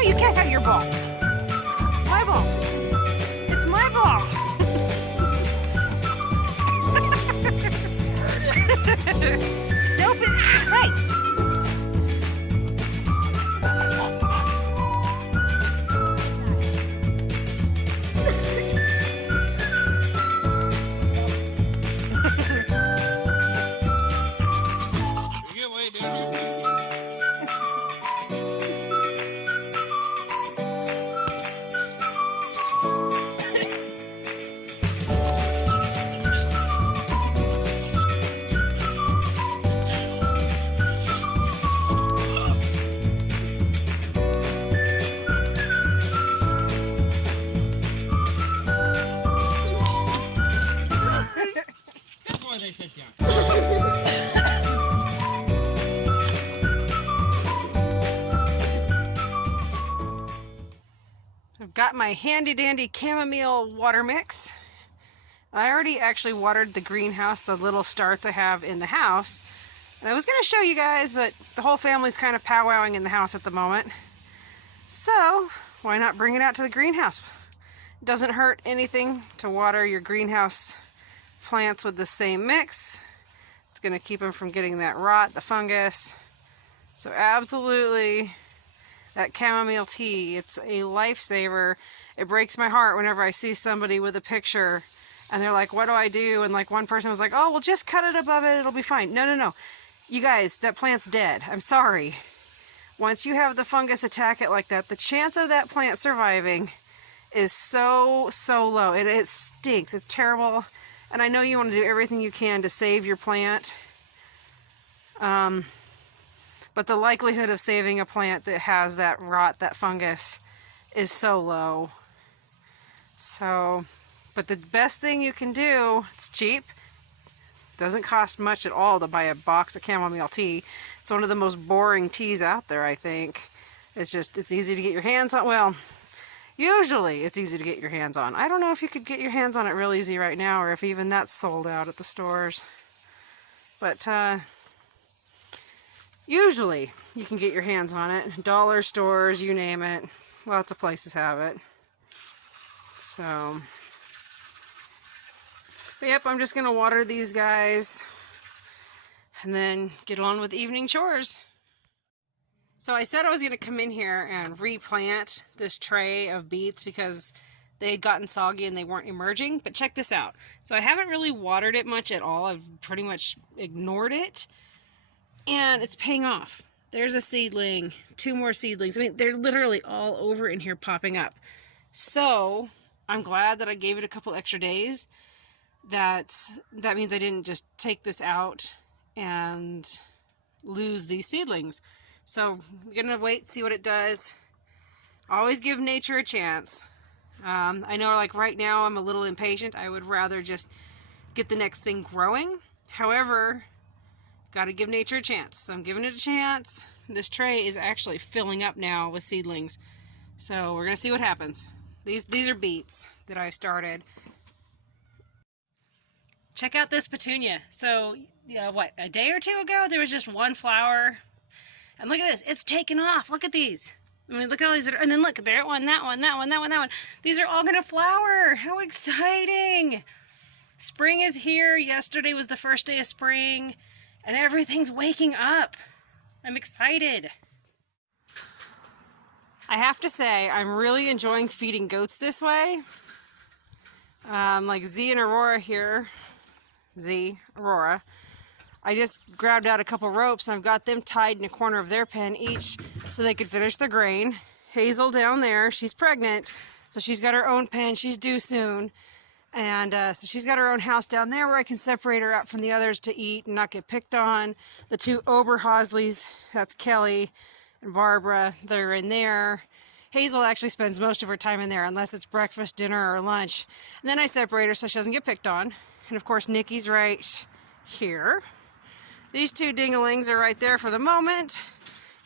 No, you can't have your ball. It's my ball. It's my ball. Nope. Hey. Get way down here. That's why they sit down. I've got my handy dandy chamomile water mix. I already actually watered the greenhouse, the little starts I have in the house. And I was going to show you guys, but the whole family's kind of powwowing in the house at the moment. So why not bring it out to the greenhouse? It doesn't hurt anything to water your greenhouse plants with the same mix. It's going to keep them from getting that rot, the fungus. So absolutely, that chamomile tea, it's a lifesaver. It breaks my heart whenever I see somebody with a picture and they're like, what do I do? And like one person was like, oh, well, just cut it above it, it'll be fine. No, no, no. You guys, that plant's dead. I'm sorry. Once you have the fungus attack it like that, the chance of that plant surviving is so low. It stinks. It's terrible. And I know you want to do everything you can to save your plant. But the likelihood of saving a plant that has that rot, that fungus, is so low. So, but the best thing you can do, it's cheap. Doesn't cost much at all to buy a box of chamomile tea. It's one of the most boring teas out there, I think. It's easy to get your hands on. Well, usually it's easy to get your hands on. I don't know if you could get your hands on it real easy right now, or if even that's sold out at the stores. But usually you can get your hands on it. Dollar stores, you name it. Lots of places have it. So, but yep, I'm just going to water these guys and then get on with evening chores. So I said I was going to come in here and replant this tray of beets because they had gotten soggy and they weren't emerging. But check this out. So I haven't really watered it much at all. I've pretty much ignored it. And it's paying off. There's a seedling, 2 more seedlings. I mean, they're literally all over in here popping up. So I'm glad that I gave it a couple extra days. That means I didn't just take this out and lose these seedlings. So I'm gonna wait, see what it does. Always give nature a chance. I know, like right now, I'm a little impatient. I would rather just get the next thing growing. However, got to give nature a chance. So I'm giving it a chance. This tray is actually filling up now with seedlings. So we're gonna see what happens. These are beets that I started. Check out this petunia. So, what, a day or two ago, there was just one flower. And look at this, it's taken off. Look at these. I mean, look at all these. And then look, there, one, that one, that one, that one, that one. These are all gonna flower. How exciting. Spring is here. Yesterday was the first day of spring. And everything's waking up. I'm excited. I have to say, I'm really enjoying feeding goats this way. Like Z and Aurora here. Z, Aurora. I just grabbed out a couple ropes and I've got them tied in a corner of their pen each so they could finish their grain. Hazel down there, she's pregnant, so she's got her own pen. She's due soon. And so she's got her own house down there where I can separate her out from the others to eat and not get picked on. The 2 Oberhasleys, that's Kelly and Barbara, they're in there. Hazel actually spends most of her time in there unless it's breakfast, dinner, or lunch. And then I separate her so she doesn't get picked on. And of course Nikki's right here. These 2 dinglings are right there for the moment.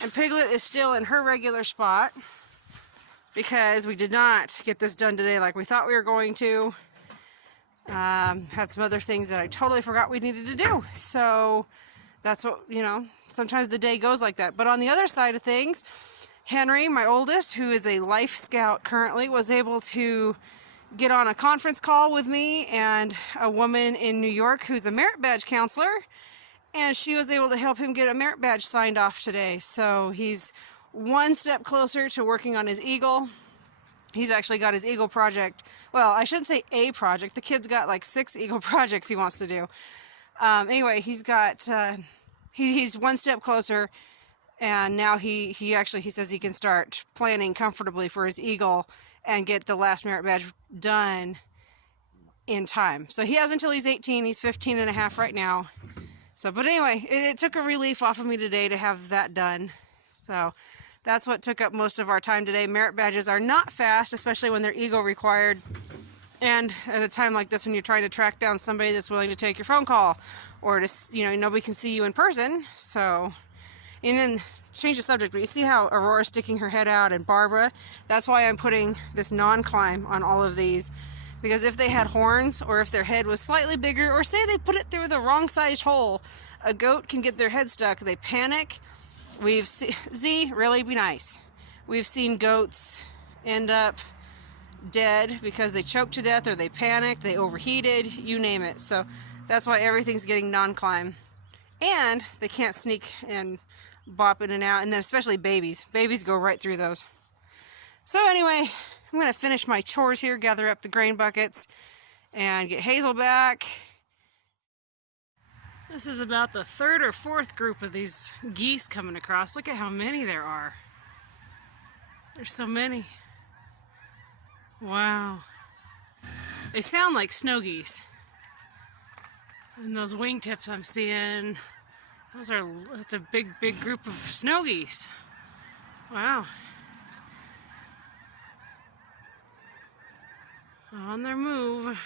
And Piglet is still in her regular spot because we did not get this done today like we thought we were going to. Had some other things that I totally forgot we needed to do. So that's what, sometimes the day goes like that. But on the other side of things, Henry, my oldest, who is a Life Scout currently, was able to get on a conference call with me and a woman in New York who's a merit badge counselor, and she was able to help him get a merit badge signed off today. So he's one step closer to working on his Eagle. He's actually got his Eagle project. Well, I shouldn't say a project. The kid's got like 6 Eagle projects he wants to do. Anyway, he's got, he's one step closer, and now he says he can start planning comfortably for his Eagle and get the last merit badge done in time. So he has until he's 18. He's 15 and a half right now. So, but anyway, it took a relief off of me today to have that done. So that's what took up most of our time today. Merit badges are not fast, especially when they're Eagle required. And at a time like this when you're trying to track down somebody that's willing to take your phone call, or to, nobody can see you in person. So, and then change the subject, but you see how Aurora's sticking her head out and Barbara? That's why I'm putting this non-climb on all of these. Because if they had horns, or if their head was slightly bigger, or say they put it through the wrong sized hole, a goat can get their head stuck. They panic. Really be nice. We've seen goats end up dead because they choked to death, or they panicked, they overheated, you name it. So that's why everything's getting non-climb. And they can't sneak and bop in and out, and then especially babies. Babies go right through those. So anyway, I'm going to finish my chores here, gather up the grain buckets, and get Hazel back. This is about the 3rd or 4th group of these geese coming across. Look at how many there are. There's so many. Wow. They sound like snow geese. And those wingtips I'm seeing, that's a big group of snow geese. Wow. On their move.